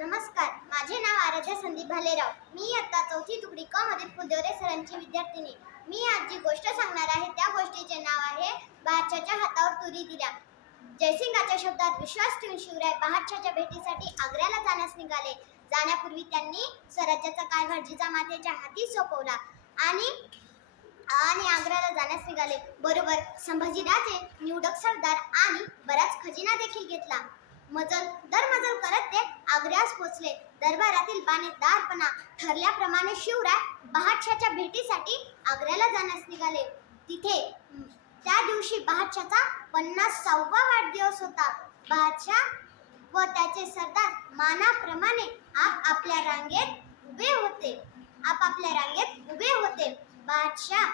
नमस्कार माझे नाव आराध्या संदीप भालेराव. मी आता चौथी तुकडी क मधील फुलदेवरे सरांची विद्यार्थिनी. मी आज जी गोष्ट सांगणार आहे त्या गोष्टीचे नाव आहे बादशाच्या हातावर तुरी दिल्या. जयसिंगाच्या शब्दात विश्वास ठेवून शिवराय बहादशाच्या भेटीसाठी आग्र्याला जाण्यास निघाले. जाण्यापूर्वी त्यांनी स्वराज्याचा कारभार जिजामातेच्या हाती सोपवला आणि आणि आग्र्याला जाण्यास निघाले. बरोबर संभाजीराजे निवडक सरदार आणि बराच खजिना देखील घेतला. मजल दर मजल करत ते आग्र्यास पोचले. दरबारातील बाणेदारपणा ठरल्याप्रमाणे शिवराय बहादशाच्या भेटीसाठी आग्र्याला जाण्यास निघाले. तिथे त्या दिवशी बहादशाचा पन्नास सहावा वाढदिवस होता. बहादशा व त्याचे सरदार मानाप्रमाणे आप आपल्या रांगेत उभे होते. आपापल्या रांगेत उभे होते. बादशाह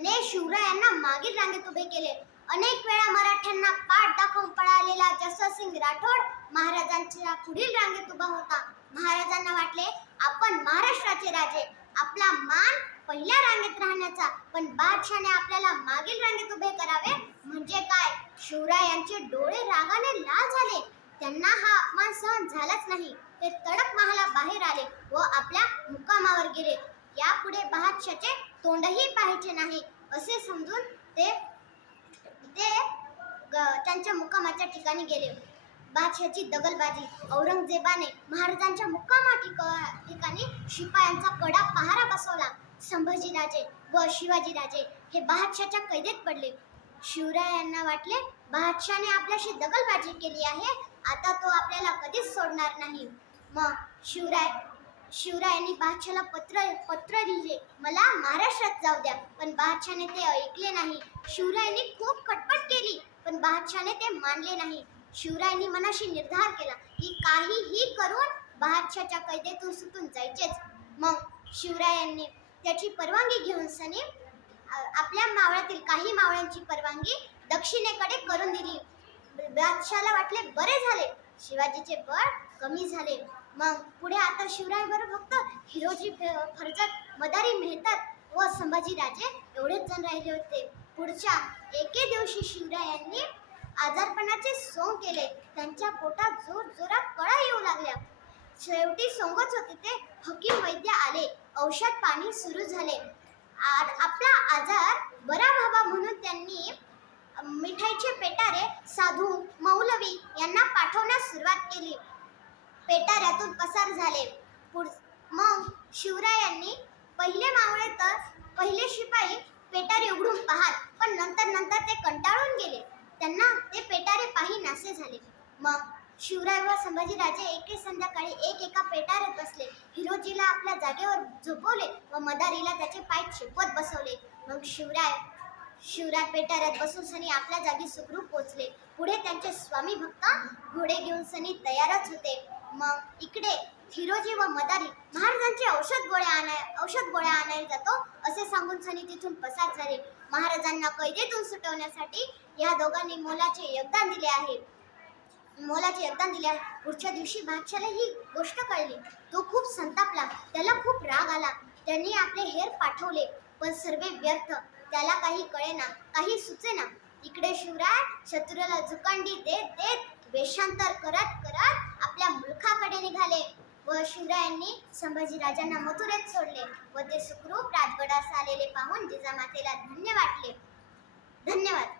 ने शिवरायांना मागील रांगेत उभे केले. अनेक वेळा मराठ्यांना पाठ दाखवून पळालेला जसवसिंग राठोड महाराजांच्या पुढील रांगेत उभा होता. महाराजांना वाटले आपण महाराष्ट्राचे राजे. आपला मान पहिल्या रांगेत राहण्याचा पण बादशाने आपल्याला मागील रांगेत उभे करावे? म्हणजे काय? शिवरायांचे डोळे रागाने लाल झाले. त्यांना हा अपमान सहन झालाच नाही. ते तडक महाला बाहेर आले व आपल्या मुकामावर गेले. यापुढे बादशाचे तोंडही पाहायचे नाही. असे समजून ते ते ग- त्यांच्या मुक्कामाच्या ठिकाणी गेले. बादशाची दगलबाजी औरंगजेबाने महाराजांच्या मुक्कामा ठिकाणी शिपायांचा कडा पहारा बसवला. संभाजीराजे व शिवाजीराजे हे बादशाच्या कैदेत पडले. शिवरायांना वाटले बादशाने आपल्याशी दगलबाजी केली आहे आता तो आपल्याला कधीच सोडणार नाही. मग शिवराय शिवरायांनी बादशाला पत्र पत्र लिहिले. मला महाराष्ट्रात जाऊ द्या. पण बादशाने ते ऐकले नाही. शिवरायांनी खूप खटपट केली पण बादशाने ते मानले नाही. शिवरायांनी मनाशी निर्धार केला की काहीही करून बादशाच्या कैदेतून सुटून जायचेच. मग शिवरायांनी त्याची परवानगी घेऊन सनी आपल्या मावळ्यातील काही मावळ्यांची परवानगी दक्षिणेकडे करून दिली. बादशाला वाटले बरे झाले. शिवाजीचे बळ कमी झाले. मग पुढे आता शिवराय बरं फक्त हिरोजी फरजत मदारी मेहतात व संभाजीराजे एवढेच जण राहिले होते. पुढच्या एके दिवशी शिवरायांनी आजारपणाचे सोंग केले. त्यांच्या पोटात जोर जोरात कळा येऊ लागल्या. शेवटी सोंगच होते ते हकीम वैद्य आले. औषध पाणी सुरू झाले. आ- आपला आजार बरा व्हावा म्हणून त्यांनी मिठाईचे पेटारे साधू मौलवी यांना पाठवण्यास सुरुवात केली. पेटाऱ्यातून पसार झाले. पुढ मग शिवरायांनी पहिले मावळे तर पहिले शिपाई पेटारे उघडून पाहत पण नंतर नंतर ते कंटाळून गेले. त्यांना ते पेटारे पाही नासे झाले. मग शिवराय व संभाजीराजे एके संध्याकाळी एक एका पेटाऱ्यात बसले. हिरोजीला आपल्या जागेवर झोपवले व मदारीला त्याचे पाय चिपवत बसवले. मग शिवराय शिवराय पेटाऱ्यात बसून सनी आपल्या जागी सुखरूप पोचले. पुढे त्यांचे स्वामी भक्त घोडे घेऊन सनी तयारच होते. मग इकडे हिरोजी व मदारी महाराजांचे औषध गोळ्या आणाय औषध गोळ्या आणायला जातो असे सांगून सनी तिथून पसार झाले. महाराजांना कैदेतून सुटवण्यासाठी या दोघांनी मोलाचे योगदान दिले आहे. मोलाचे योगदान दिले आहे पुढच्या दिवशी बादशाला ही गोष्ट कळली. तो खूप संतापला त्याला खूप राग आला. त्यांनी आपले हेर पाठवले पण सर्व व्यर्थ. त्याला काही कळेना काही सुचेना. इकडे शिवराय शत्रूला जुकांडी देत देत वेषांतर करत करत आपल्या मुलखाकडे निघाले व शिवरायांनी संभाजीराजांना मथुरेत सोडले व ते सुखरूप राजगडास आलेले पाहून जिजामातेला धन्य वाटले. धन्यवाद.